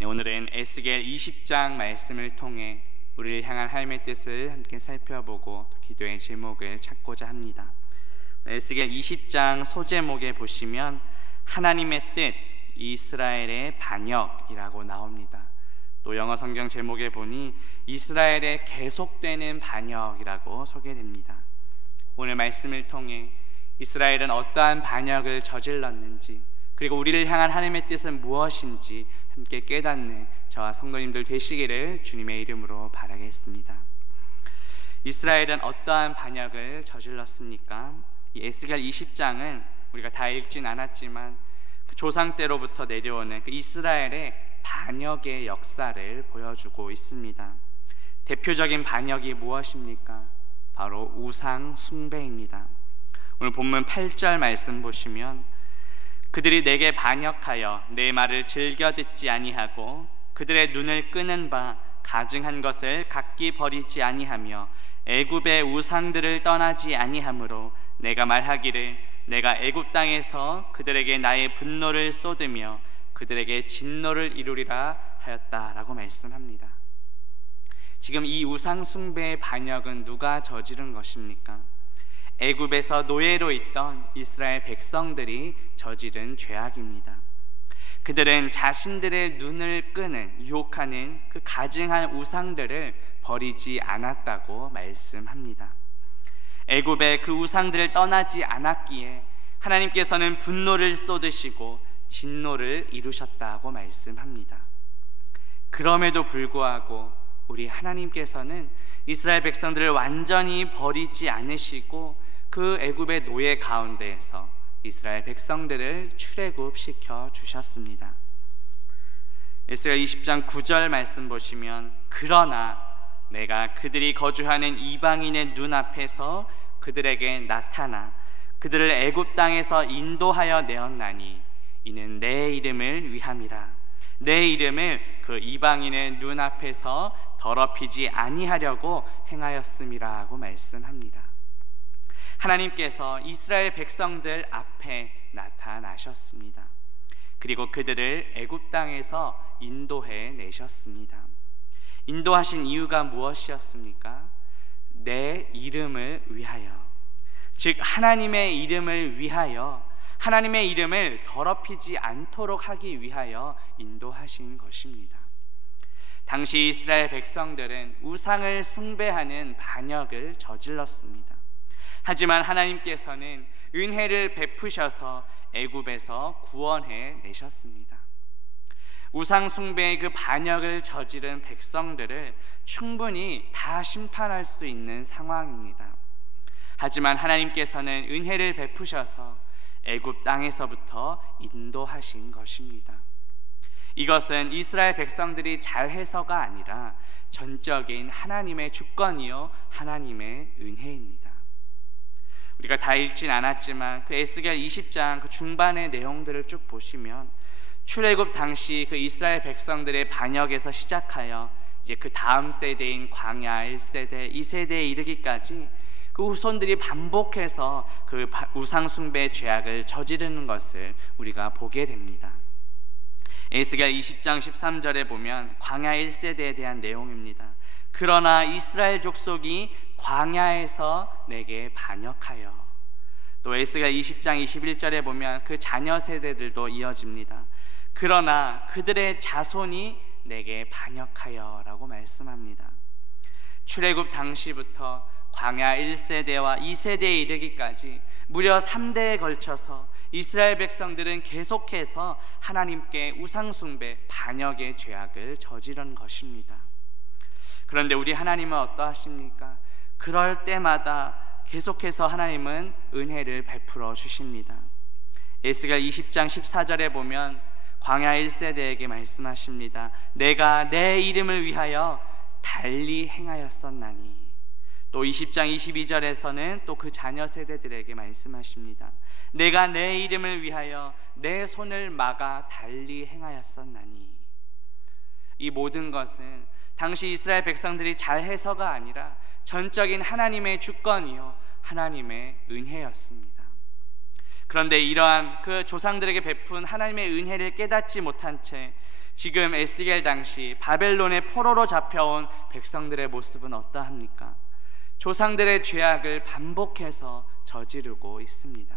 네, 오늘은 에스겔 20장 말씀을 통해 우리를 향한 하나님의 뜻을 함께 살펴보고 또 기도의 제목을 찾고자 합니다. 에스겔 20장 소제목에 보시면 하나님의 뜻, 이스라엘의 반역이라고 나옵니다. 또 영어 성경 제목에 보니 이스라엘의 계속되는 반역이라고 소개됩니다. 오늘 말씀을 통해 이스라엘은 어떠한 반역을 저질렀는지, 그리고 우리를 향한 하나님의 뜻은 무엇인지 함께 깨닫는 저와 성도님들 되시기를 주님의 이름으로 바라겠습니다. 이스라엘은 어떠한 반역을 저질렀습니까? 이 에스겔 20장은 우리가 다 읽진 않았지만 그 조상 때로부터 내려오는 그 이스라엘의 반역의 역사를 보여주고 있습니다. 대표적인 반역이 무엇입니까? 바로 우상 숭배입니다. 오늘 본문 8절 말씀 보시면 그들이 내게 반역하여 내 말을 즐겨 듣지 아니하고 그들의 눈을 끄는 바 가증한 것을 각기 버리지 아니하며 애굽의 우상들을 떠나지 아니하므로 내가 말하기를 내가 애굽 땅에서 그들에게 나의 분노를 쏟으며 그들에게 진노를 이루리라 하였다라고 말씀합니다. 지금 이 우상 숭배의 반역은 누가 저지른 것입니까? 애굽에서 노예로 있던 이스라엘 백성들이 저지른 죄악입니다. 그들은 자신들의 눈을 끄는 유혹하는 그 가증한 우상들을 버리지 않았다고 말씀합니다. 애굽의 그 우상들을 떠나지 않았기에 하나님께서는 분노를 쏟으시고 진노를 이루셨다고 말씀합니다. 그럼에도 불구하고 우리 하나님께서는 이스라엘 백성들을 완전히 버리지 않으시고 그 애굽의 노예 가운데에서 이스라엘 백성들을 출애굽시켜 주셨습니다. 에스겔 20장 9절 말씀 보시면 그러나 내가 그들이 거주하는 이방인의 눈앞에서 그들에게 나타나 그들을 애굽 땅에서 인도하여 내었나니 이는 내 이름을 위함이라. 내 이름을 그 이방인의 눈앞에서 더럽히지 아니하려고 행하였음이라고 말씀합니다. 하나님께서 이스라엘 백성들 앞에 나타나셨습니다. 그리고 그들을 애굽 땅에서 인도해 내셨습니다. 인도하신 이유가 무엇이었습니까? 내 이름을 위하여, 즉 하나님의 이름을 위하여, 하나님의 이름을 더럽히지 않도록 하기 위하여 인도하신 것입니다. 당시 이스라엘 백성들은 우상을 숭배하는 반역을 저질렀습니다. 하지만 하나님께서는 은혜를 베푸셔서 애굽에서 구원해 내셨습니다. 우상 숭배의 그 반역을 저지른 백성들을 충분히 다 심판할 수 있는 상황입니다. 하지만 하나님께서는 은혜를 베푸셔서 애굽 땅에서부터 인도하신 것입니다. 이것은 이스라엘 백성들이 잘해서가 아니라 전적인 하나님의 주권이요 하나님의 은혜입니다. 우리가 다 읽진 않았지만 그 에스겔 20장 그 중반의 내용들을 쭉 보시면 출애굽 당시 그 이스라엘 백성들의 반역에서 시작하여 이제 그 다음 세대인 광야 1세대, 2세대에 이르기까지 그 후손들이 반복해서 그 우상 숭배의 죄악을 저지르는 것을 우리가 보게 됩니다. 에스겔 20장 13절에 보면 광야 1세대에 대한 내용입니다. 그러나 이스라엘 족속이 광야에서 내게 반역하여. 또 에스겔 20장 21절에 보면 그 자녀 세대들도 이어집니다. 그러나 그들의 자손이 내게 반역하여 라고 말씀합니다. 출애굽 당시부터 광야 1세대와 2세대에 이르기까지 무려 3대에 걸쳐서 이스라엘 백성들은 계속해서 하나님께 우상숭배, 반역의 죄악을 저지른 것입니다. 그런데 우리 하나님은 어떠하십니까? 그럴 때마다 계속해서 하나님은 은혜를 베풀어 주십니다. 에스겔 20장 14절에 보면 광야 1세대에게 말씀하십니다. 내가 내 이름을 위하여 달리 행하였었나니. 또 20장 22절에서는 또 그 자녀 세대들에게 말씀하십니다. 내가 내 이름을 위하여 내 손을 막아 달리 행하였었나니. 이 모든 것은 당시 이스라엘 백성들이 잘해서가 아니라 전적인 하나님의 주권이요 하나님의 은혜였습니다. 그런데 이러한 그 조상들에게 베푼 하나님의 은혜를 깨닫지 못한 채 지금 에스겔 당시 바벨론의 포로로 잡혀온 백성들의 모습은 어떠합니까? 조상들의 죄악을 반복해서 저지르고 있습니다.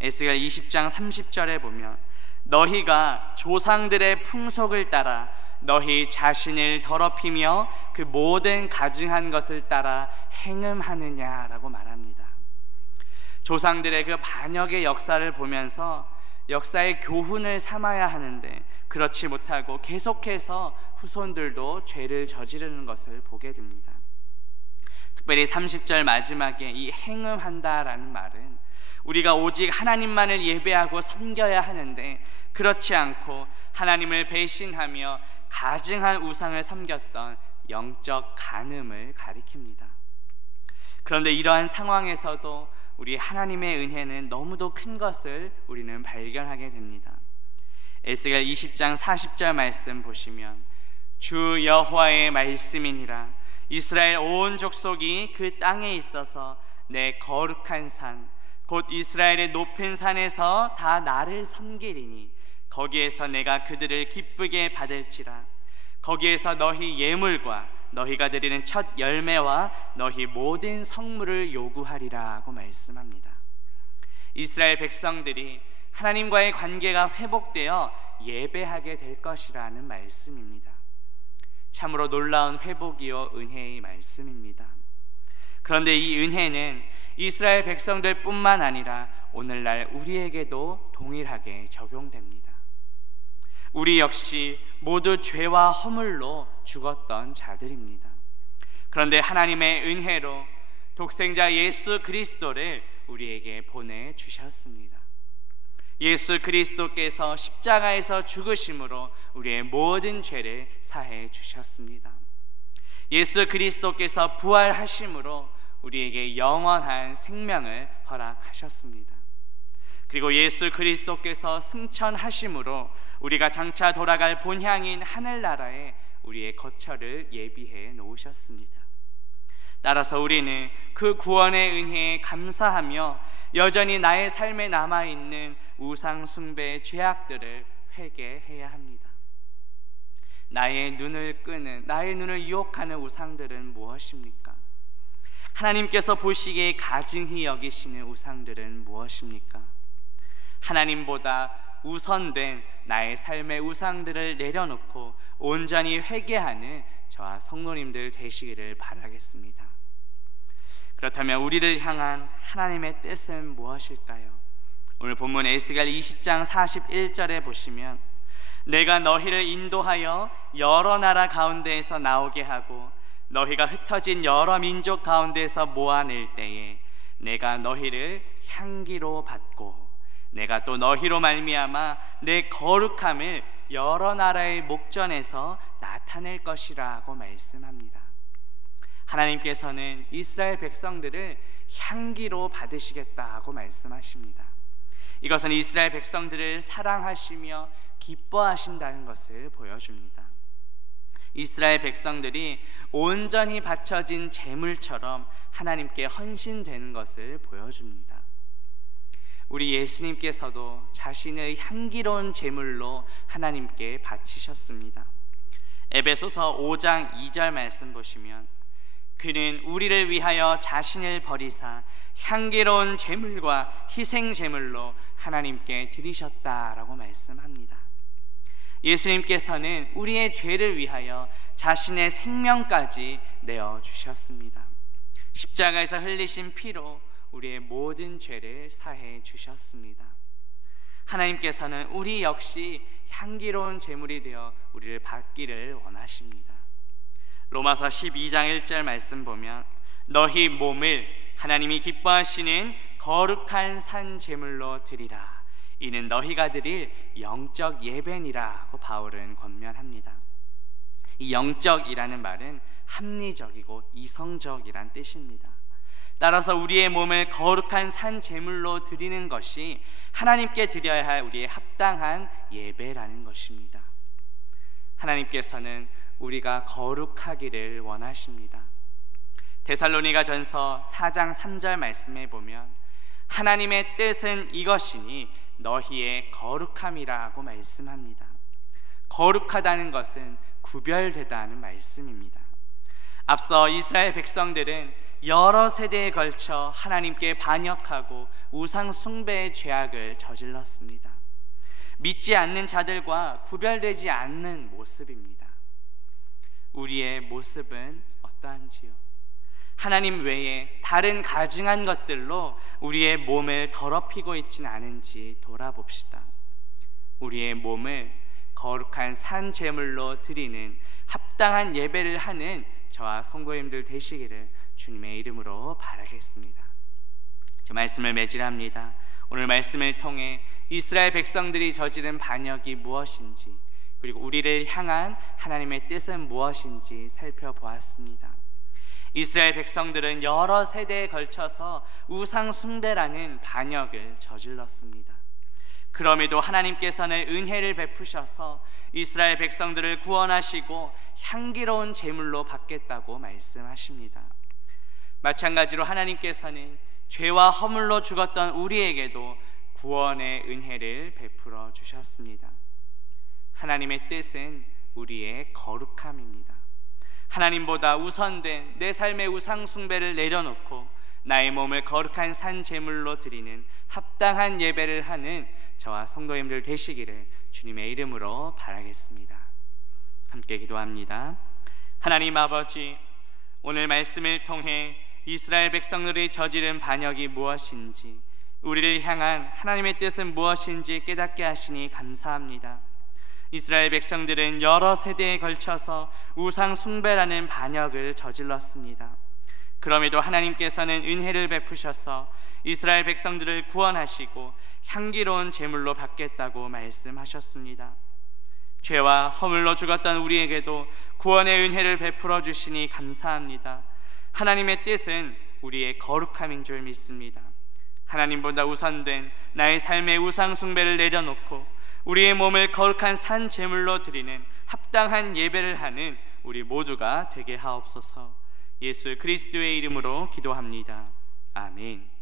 에스겔 20장 30절에 보면 너희가 조상들의 풍속을 따라 너희 자신을 더럽히며 그 모든 가증한 것을 따라 행음하느냐라고 말합니다. 조상들의 그 반역의 역사를 보면서 역사의 교훈을 삼아야 하는데 그렇지 못하고 계속해서 후손들도 죄를 저지르는 것을 보게 됩니다. 특별히 30절 마지막에 이 행음한다라는 말은 우리가 오직 하나님만을 예배하고 섬겨야 하는데 그렇지 않고 하나님을 배신하며 가증한 우상을 섬겼던 영적 간음을 가리킵니다. 그런데 이러한 상황에서도 우리 하나님의 은혜는 너무도 큰 것을 우리는 발견하게 됩니다. 에스겔 20장 40절 말씀 보시면 주 여호와의 말씀이니라 이스라엘 온 족속이 그 땅에 있어서 내 거룩한 산 곧 이스라엘의 높은 산에서 다 나를 섬기리니 거기에서 내가 그들을 기쁘게 받을지라 거기에서 너희 예물과 너희가 드리는 첫 열매와 너희 모든 성물을 요구하리라고 말씀합니다. 이스라엘 백성들이 하나님과의 관계가 회복되어 예배하게 될 것이라는 말씀입니다. 참으로 놀라운 회복이요 은혜의 말씀입니다. 그런데 이 은혜는 이스라엘 백성들 뿐만 아니라 오늘날 우리에게도 동일하게 적용됩니다. 우리 역시 모두 죄와 허물로 죽었던 자들입니다. 그런데 하나님의 은혜로 독생자 예수 그리스도를 우리에게 보내주셨습니다. 예수 그리스도께서 십자가에서 죽으심으로 우리의 모든 죄를 사해 주셨습니다. 예수 그리스도께서 부활하심으로 우리에게 영원한 생명을 허락하셨습니다. 그리고 예수 그리스도께서 승천하심으로 우리가 장차 돌아갈 본향인 하늘나라에 우리의 거처를 예비해 놓으셨습니다. 따라서 우리는 그 구원의 은혜에 감사하며 여전히 나의 삶에 남아있는 우상 숭배의 죄악들을 회개해야 합니다. 나의 눈을 끄는, 나의 눈을 유혹하는 우상들은 무엇입니까? 하나님께서 보시기에 가증히 여기시는 우상들은 무엇입니까? 하나님보다 우선된 나의 삶의 우상들을 내려놓고 온전히 회개하는 저와 성도님들 되시기를 바라겠습니다. 그렇다면 우리를 향한 하나님의 뜻은 무엇일까요? 오늘 본문 에스겔 20장 41절에 보시면 내가 너희를 인도하여 여러 나라 가운데에서 나오게 하고 너희가 흩어진 여러 민족 가운데에서 모아낼 때에 내가 너희를 향기로 받고 내가 또 너희로 말미암아 내 거룩함을 여러 나라의 목전에서 나타낼 것이라고 말씀합니다. 하나님께서는 이스라엘 백성들을 향기로 받으시겠다고 말씀하십니다. 이것은 이스라엘 백성들을 사랑하시며 기뻐하신다는 것을 보여줍니다. 이스라엘 백성들이 온전히 바쳐진 제물처럼 하나님께 헌신되는 것을 보여줍니다. 우리 예수님께서도 자신의 향기로운 제물로 하나님께 바치셨습니다. 에베소서 5장 2절 말씀 보시면 그는 우리를 위하여 자신을 버리사 향기로운 제물과 희생 제물로 하나님께 드리셨다라고 말씀합니다. 예수님께서는 우리의 죄를 위하여 자신의 생명까지 내어주셨습니다. 십자가에서 흘리신 피로 우리의 모든 죄를 사해 주셨습니다. 하나님께서는 우리 역시 향기로운 제물이 되어 우리를 받기를 원하십니다. 로마서 12장 1절 말씀 보면 너희 몸을 하나님이 기뻐하시는 거룩한 산 제물로 드리라. 이는 너희가 드릴 영적 예배니라고 바울은 권면합니다. 이 영적이라는 말은 합리적이고 이성적이란 뜻입니다. 따라서 우리의 몸을 거룩한 산 제물로 드리는 것이 하나님께 드려야 할 우리의 합당한 예배라는 것입니다. 하나님께서는 우리가 거룩하기를 원하십니다. 데살로니가전서 4장 3절 말씀에 보면 하나님의 뜻은 이것이니 너희의 거룩함이라고 말씀합니다. 거룩하다는 것은 구별되다는 말씀입니다. 앞서 이스라엘 백성들은 여러 세대에 걸쳐 하나님께 반역하고 우상 숭배의 죄악을 저질렀습니다. 믿지 않는 자들과 구별되지 않는 모습입니다. 우리의 모습은 어떠한지요? 하나님 외에 다른 가증한 것들로 우리의 몸을 더럽히고 있지는 않은지 돌아봅시다. 우리의 몸을 거룩한 산 제물로 드리는 합당한 예배를 하는 저와 성도님들 되시기를 주님의 이름으로 바라겠습니다. 저 말씀을 매질합니다. 오늘 말씀을 통해 이스라엘 백성들이 저지른 반역이 무엇인지, 그리고 우리를 향한 하나님의 뜻은 무엇인지 살펴보았습니다. 이스라엘 백성들은 여러 세대에 걸쳐서 우상 숭배라는 반역을 저질렀습니다. 그럼에도 하나님께서는 은혜를 베푸셔서 이스라엘 백성들을 구원하시고 향기로운 제물로 받겠다고 말씀하십니다. 마찬가지로 하나님께서는 죄와 허물로 죽었던 우리에게도 구원의 은혜를 베풀어 주셨습니다. 하나님의 뜻은 우리의 거룩함입니다. 하나님보다 우선된 내 삶의 우상 숭배를 내려놓고 나의 몸을 거룩한 산 제물로 드리는 합당한 예배를 하는 저와 성도님들 되시기를 주님의 이름으로 바라겠습니다. 함께 기도합니다. 하나님 아버지, 오늘 말씀을 통해 이스라엘 백성들이 저지른 반역이 무엇인지, 우리를 향한 하나님의 뜻은 무엇인지 깨닫게 하시니 감사합니다. 이스라엘 백성들은 여러 세대에 걸쳐서 우상 숭배라는 반역을 저질렀습니다. 그럼에도 하나님께서는 은혜를 베푸셔서 이스라엘 백성들을 구원하시고 향기로운 제물로 받겠다고 말씀하셨습니다. 죄와 허물로 죽었던 우리에게도 구원의 은혜를 베풀어 주시니 감사합니다. 하나님의 뜻은 우리의 거룩함인 줄 믿습니다. 하나님보다 우선된 나의 삶의 우상 숭배를 내려놓고 우리의 몸을 거룩한 산 제물로 드리는 합당한 예배를 하는 우리 모두가 되게 하옵소서. 예수 그리스도의 이름으로 기도합니다. 아멘.